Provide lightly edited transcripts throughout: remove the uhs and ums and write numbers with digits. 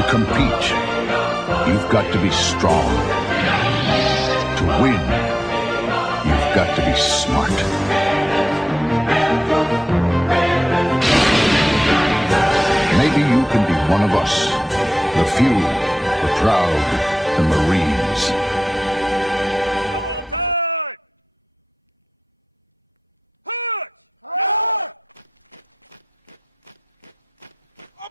To compete, you've got to be strong. To win, you've got to be smart. Maybe you can be one of us, the few, the proud, the Marines.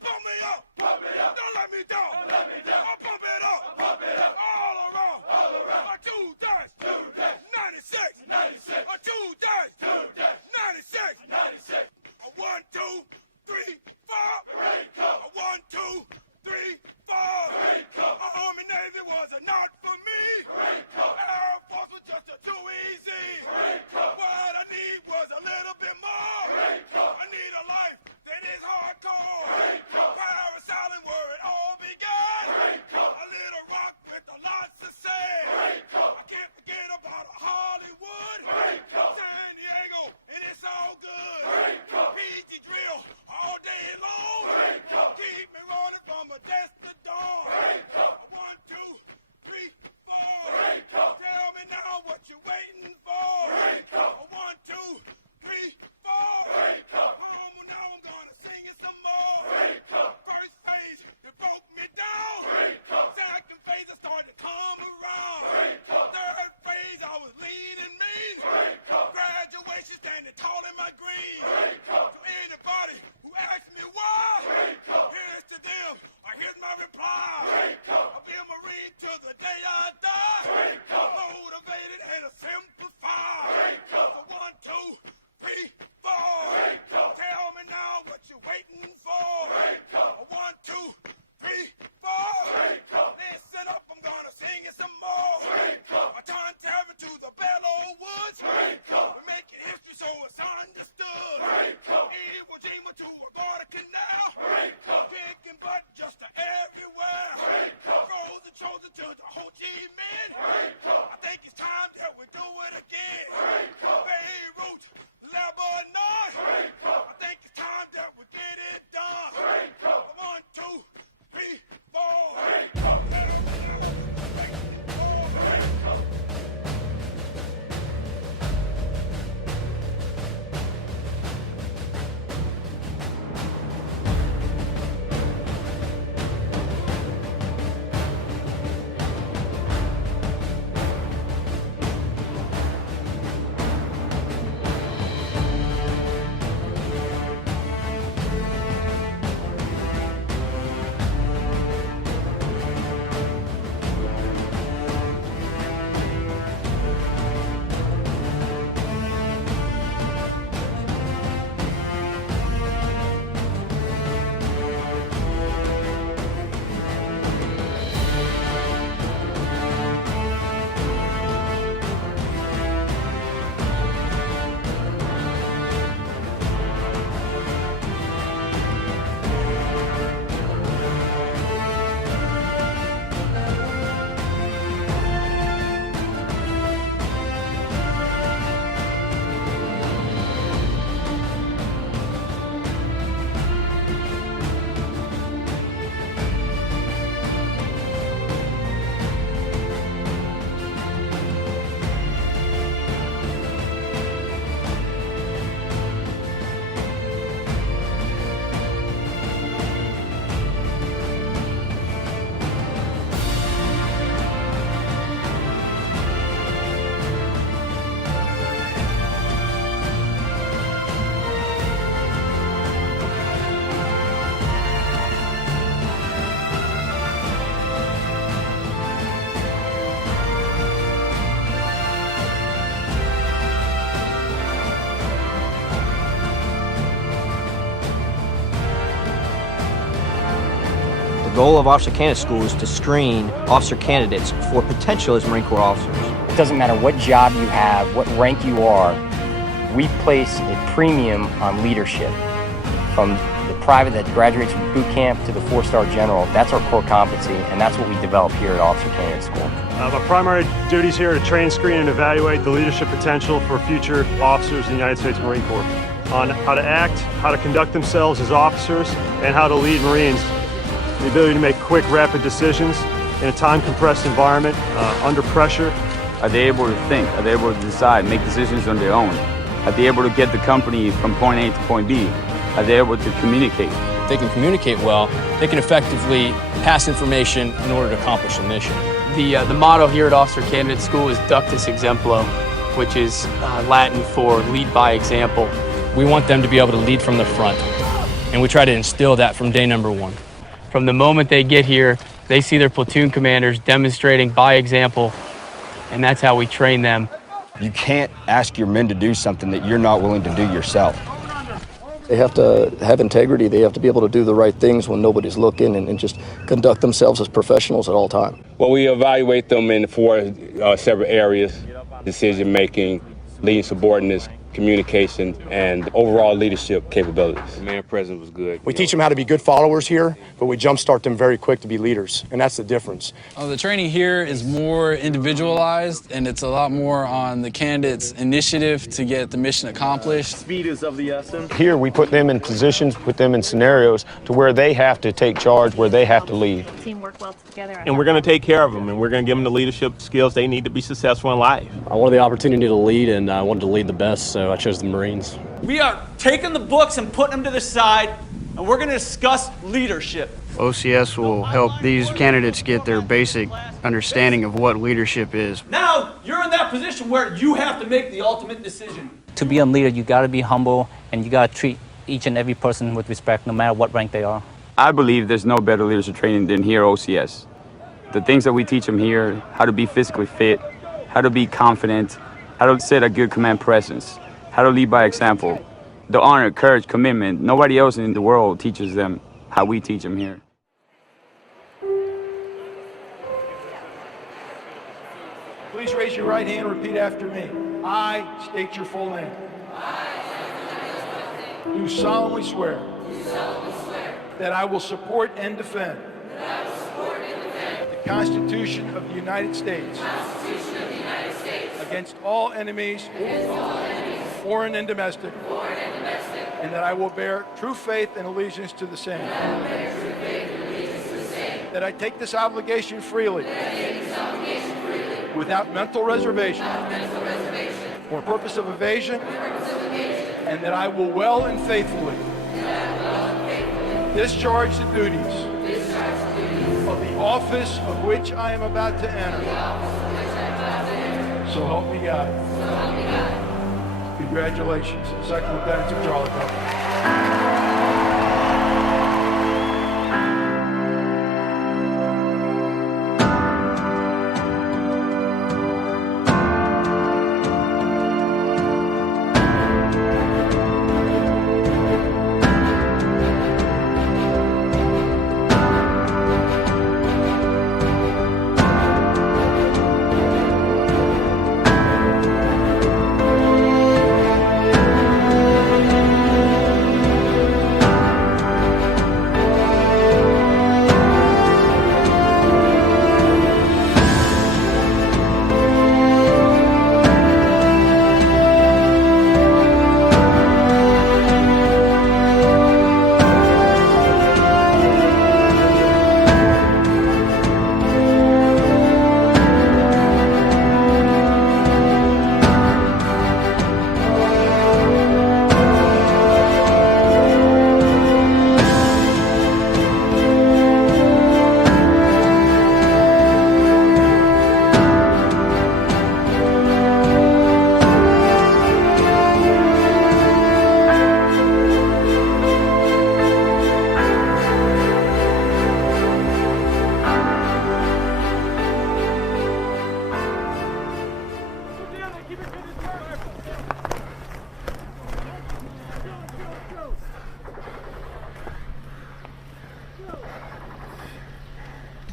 Pump me up! Pump me up! Don't let me down! Don't let me down! Pump it up! Pump it up! All around! All around! 2 days! 2 days! 96! 96! 2 days! 2 days! 96! 96! 1, 2, 3, 4! Marine Corps! 1, 2, 3, 4! Marine Corps! Army Navy was not for me! Marine Corps! Air Force was just too easy! Marine Corps! What I need was a little bit more! Marine Corps! I need a life that is hardcore! Marine Corps! Paris Island where it all began! Marine Corps! A little rock with a lot to say! Marine Corps! I can't forget about a Hollywood! Marine Corps! San Diego, and it's all good! Marine Corps! PG drill all day long! Marine Corps! Keep me rolling from a desk to dawn! Marine Corps! 1, 2, 3, 4! Marine Corps! Tell me now what you're waiting for! Marine Corps! 1, 2, 3, 4! Marine Corps! Now I'm gonna sing it some more! Marine Corps! First phase, it broke me down! Marine Corps! Second phase, I started to come around! Marine Corps! Third phase, I was lean and mean! Marine Corps! Graduation standing tall in my green! Marine Corps! To anybody who asks me why, Marine Corps! Here's to them, or here's my reply! Marine Corps! I'll be a Marine till the day I die! Marine Corps! Motivated and a simplified! Marine Corps! So 1, 2, 3, 4! Marine Corps! Tell me now what you're waiting for! Marine Corps! 1, 2, 3, 4! Marine Corps! Listen up, I'm gonna sing it some more! Marine Corps! I turn terror to the Bellow Woods! Marine Corps! We're making history so it's understood! Marine Corps! Iwo Jima to a Garda Canal! Marine Corps! Kicking butt just to everywhere! Marine Corps! Frozen chosen to the Ho Chi Minh! Marine Corps! I think it's time that we do it again! Marine Corps! Beirut, Lebanon! Marine Corps! I think it's time that we get it done! Marine Corps! 1, 2, 3, 4! Marine Corps! The goal of Officer Candidate School is to screen officer candidates for potential as Marine Corps officers. It doesn't matter what job you have, what rank you are, we place a premium on leadership. From the private that graduates from boot camp to the 4-star general, that's our core competency, and that's what we develop here at Officer Candidate School. My primary duties here are to train, screen, and evaluate the leadership potential for future officers in the United States Marine Corps on how to act, how to conduct themselves as officers, and how to lead Marines the ability to make quick, rapid decisions in a time-compressed environment, under pressure. Are they able to think? Are they able to decide, make decisions on their own? Are they able to get the company from point A to point B? Are they able to communicate? If they can communicate well, they can effectively pass information in order to accomplish a mission. The motto here at Officer Candidate School is Ductus Exemplo, which is Latin for lead by example. We want them to be able to lead from the front, and we try to instill that from day number one. From the moment they get here, they see their platoon commanders demonstrating by example, and that's how we train them. You can't ask your men to do something that you're not willing to do yourself. They have to have integrity. They have to be able to do the right things when nobody's looking and just conduct themselves as professionals at all times. Well, we evaluate them in four several areas: decision making, leading subordinates, communication, and overall leadership capabilities. The man present was good. We teach them how to be good followers here, but we jumpstart them very quick to be leaders, and that's the difference. The training here is more individualized, and it's a lot more on the candidate's initiative to get the mission accomplished. Speed is of the essence. Here we put them in positions, put them in scenarios to where they have to take charge, where they have to lead. Team work well together. And we're going to take care of them, and we're going to give them the leadership skills they need to be successful in life. I wanted the opportunity to lead, and I wanted to lead the best, so I chose the Marines. We are taking the books and putting them to the side, and we're going to discuss leadership. OCS will help these candidates get their basic understanding of what leadership is. Now you're in that position where you have to make the ultimate decision. To be a leader, you got to be humble, and you got to treat each and every person with respect, no matter what rank they are. I believe there's no better leadership training than here at OCS. The things that we teach them here, how to be physically fit, how to be confident, how to set a good command presence, how to lead by example. The honor, courage, commitment, nobody else in the world teaches them how we teach them here. Please raise your right hand and repeat after me. I state your full name. Do solemnly swear that I will support and defend the Constitution of the United States against all enemies, foreign and domestic, and that I will bear true faith and allegiance to the same. That I take this obligation freely, without mental reservation, or purpose of evasion, and that I will well and faithfully discharge the duties of the office of which I am about to enter. So help me God. Congratulations, Second Lieutenant Charlie Company.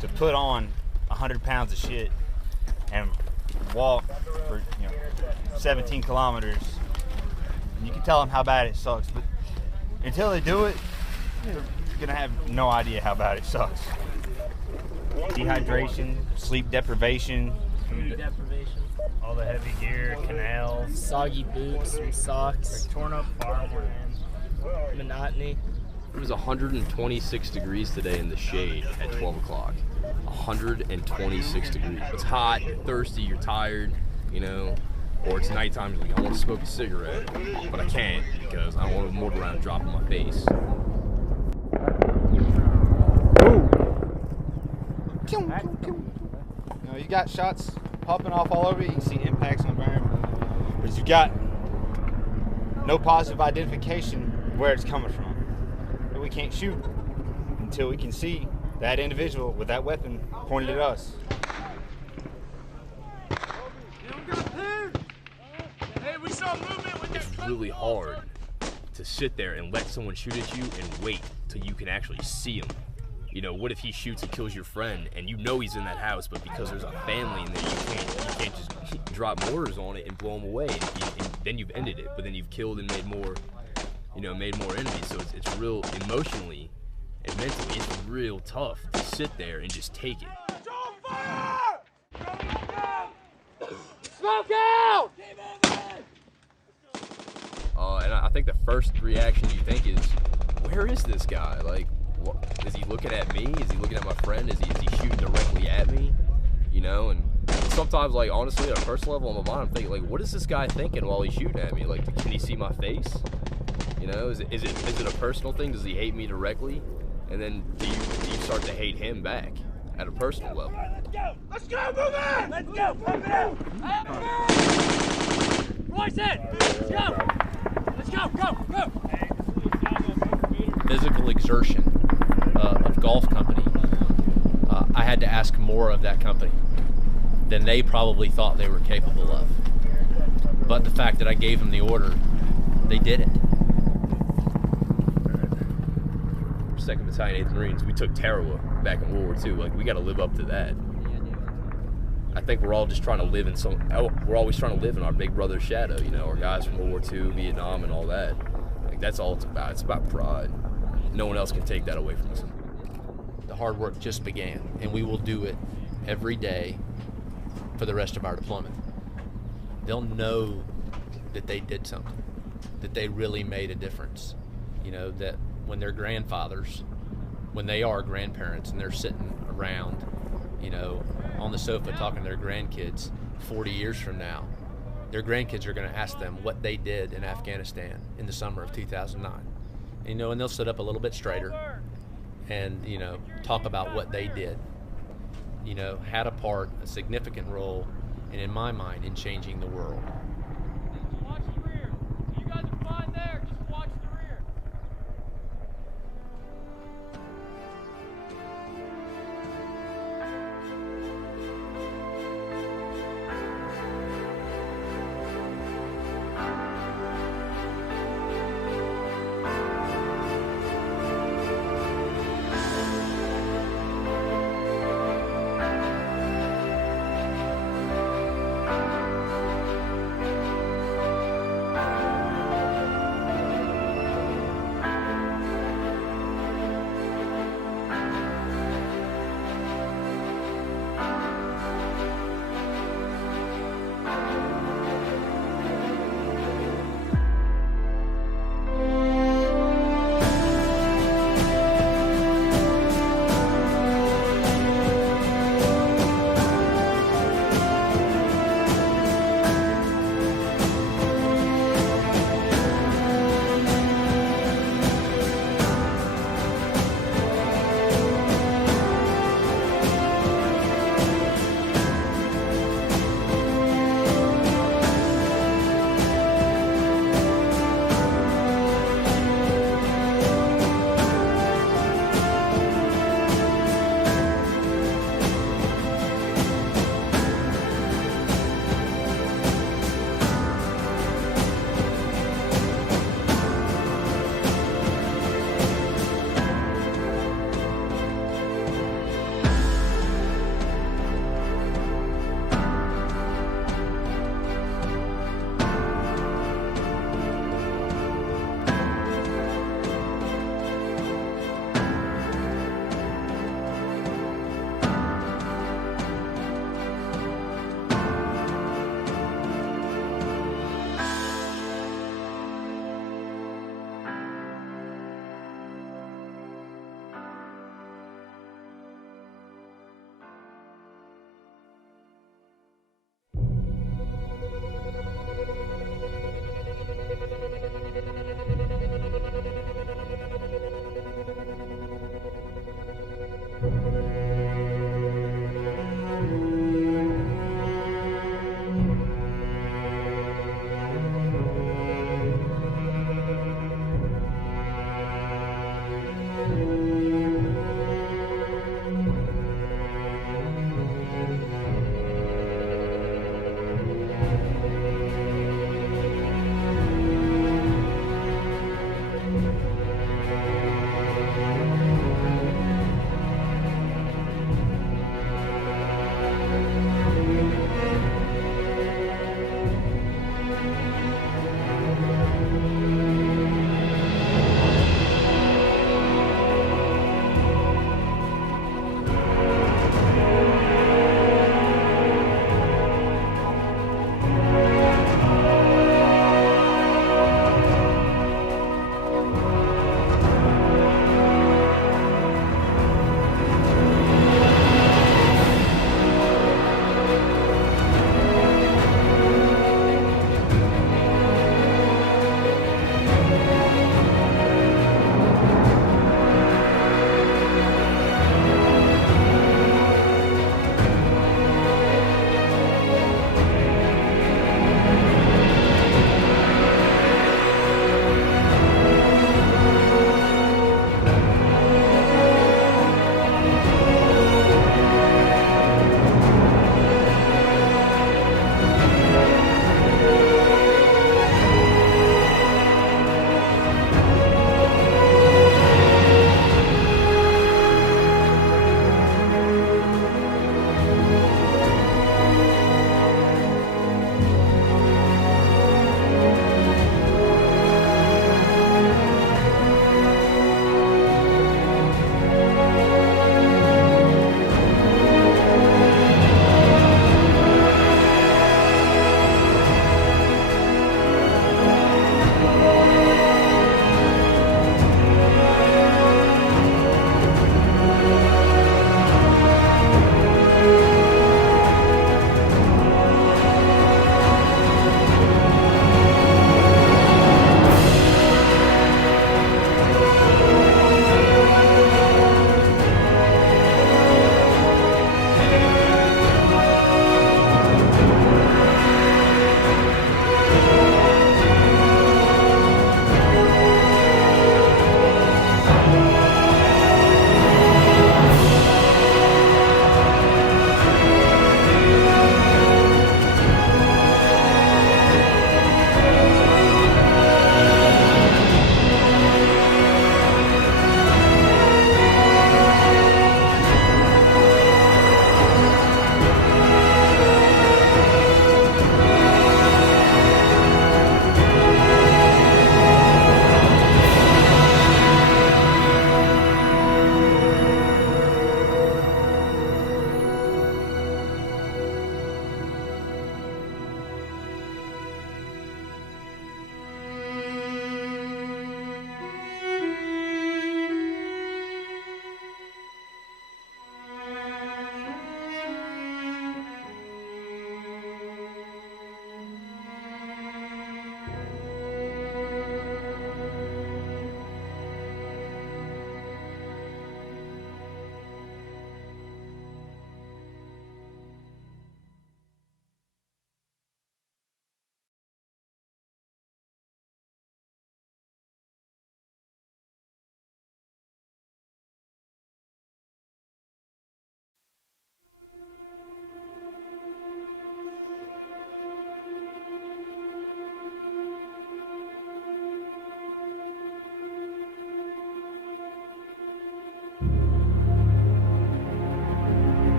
To put on 100 pounds of shit and walk for 17 kilometers, you can tell them how bad it sucks, but until they do it, they're gonna have no idea how bad it sucks. Dehydration, sleep deprivation, all the heavy gear, canals, soggy boots and socks, torn up farmland, monotony. It was 126 degrees today in the shade at 12 o'clock. 126 degrees. It's hot, you're thirsty, you're tired, you know, or it's nighttime, you're like, I want to smoke a cigarette, but I can't because I don't want to move around and drop on my face. You know, you got shots popping off all over you. You can see impacts on the ground, but you got no positive identification of where it's coming from. But we can't shoot until we can see that individual with that weapon pointed at us. It's really hard to sit there and let someone shoot at you and wait till you can actually see him. You know, what if he shoots and kills your friend and you know he's in that house, but because there's a family in there, you can't just drop mortars on it and blow him away, and then you've ended it. But then you've killed and made more enemies. So it's real emotionally and mentally, it's real tough to sit there and just take it. Smoke out! And I think the first reaction you think is, where is this guy? Like, what, is he looking at me? Is he looking at my friend? Is he shooting directly at me? You know, and sometimes, like, honestly, at a personal level in my mind, I'm thinking, like, what is this guy thinking while he's shooting at me? Like, can he see my face? You know, is it a personal thing? Does he hate me directly? And then do you start to hate him back at a personal level? Let's go, move it! Let's go, pump it out! Royce in! Let's go! Let's go, go! Physical exertion of golf company, I had to ask more of that company than they probably thought they were capable of. But the fact that I gave them the order, they did it. 2nd Battalion, 8th Marines, we took Tarawa back in World War II. Like, we got to live up to that. I think we're all just trying to live we're always trying to live in our big brother's shadow, you know, our guys from World War II, Vietnam, and all that. Like, that's all it's about. It's about pride. No one else can take that away from us. The hard work just began, and we will do it every day for the rest of our deployment. They'll know that they did something, that they really made a difference. You know, that when they're grandfathers, when they are grandparents and they're sitting around, you know, on the sofa talking to their grandkids 40 years from now, their grandkids are going to ask them what they did in Afghanistan in the summer of 2009. You know, and they'll sit up a little bit straighter and, you know, talk about what they did. You know, had a significant role, and in my mind, in changing the world.